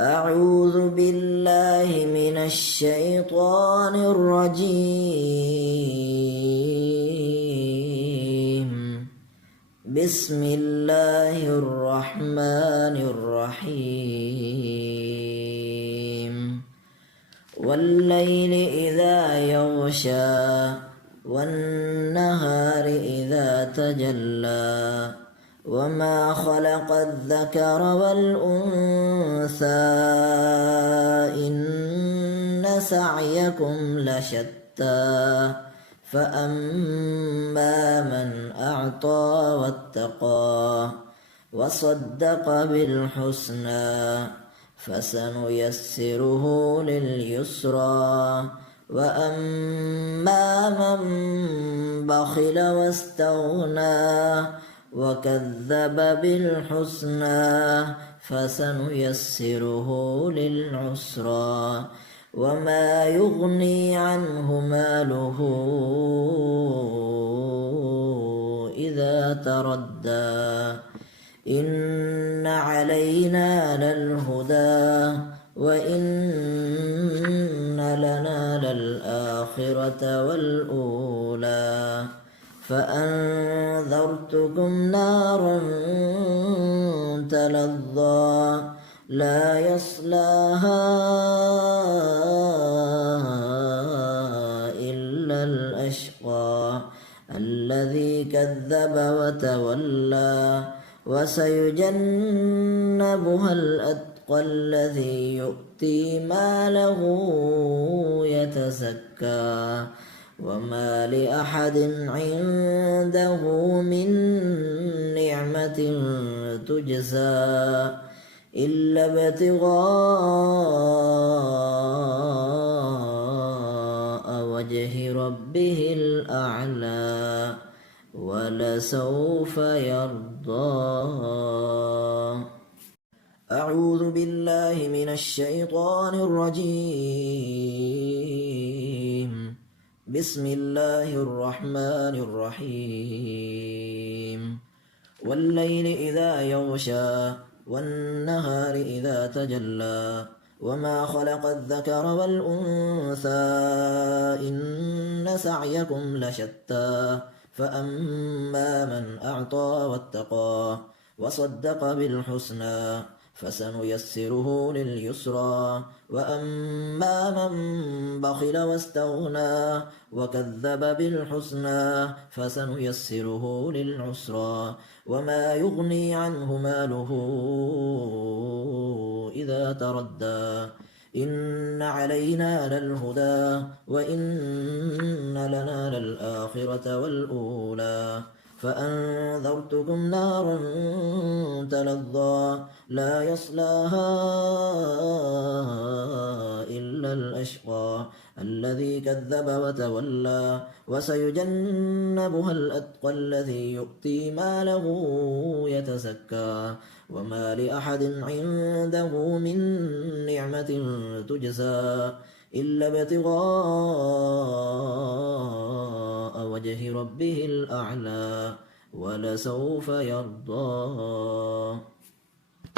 أعوذ بالله من الشيطان الرجيم. بسم الله الرحمن الرحيم. والليل إذا يغشى والنهار إذا تجلى وما خلق الذكر والأنثى إن سعيكم لشتى فأما من أعطى واتقى وصدق بالحسنى فسنيسره لليسرى وأما من بخل واستغنى وكذب بالحسنى فسنيسره للعسرى وما يغني عنه ماله إذا تردى إن علينا للهدى وإن لنا للآخرة والأولى فأنذرتكم نارا تلظى لا يصلاها إلا الأشقى الذي كذب وتولى وسيجنبها الأتقى الذي يؤتي ماله يتزكى وما لأحد عنده من نعمة تجزى إلا ابتغاء وجه ربه الأعلى ولسوف يرضى. أعوذ بالله من الشيطان الرجيم. بسم الله الرحمن الرحيم. والليل إذا يغشى والنهار إذا تجلى وما خلق الذكر والأنثى إن سعيكم لشتى فأما من أعطى واتقى وصدق بالحسنى فسنيسره لليسرى وأما من بخل واستغنى وكذب بالحسنى فسنيسره للعسرى وما يغني عنه ماله إذا تردى إن علينا للهدى وإن لنا للآخرة والأولى فأنذرتكم نارا تلظى لا يصلاها إلا الأشقى الذي كذب وتولى وسيجنبها الأتقى الذي يؤتي ماله يتزكى وما لأحد عنده من نعمة تجزى إلا ابتغاء وجه ربه الأعلى ولسوف يرضى.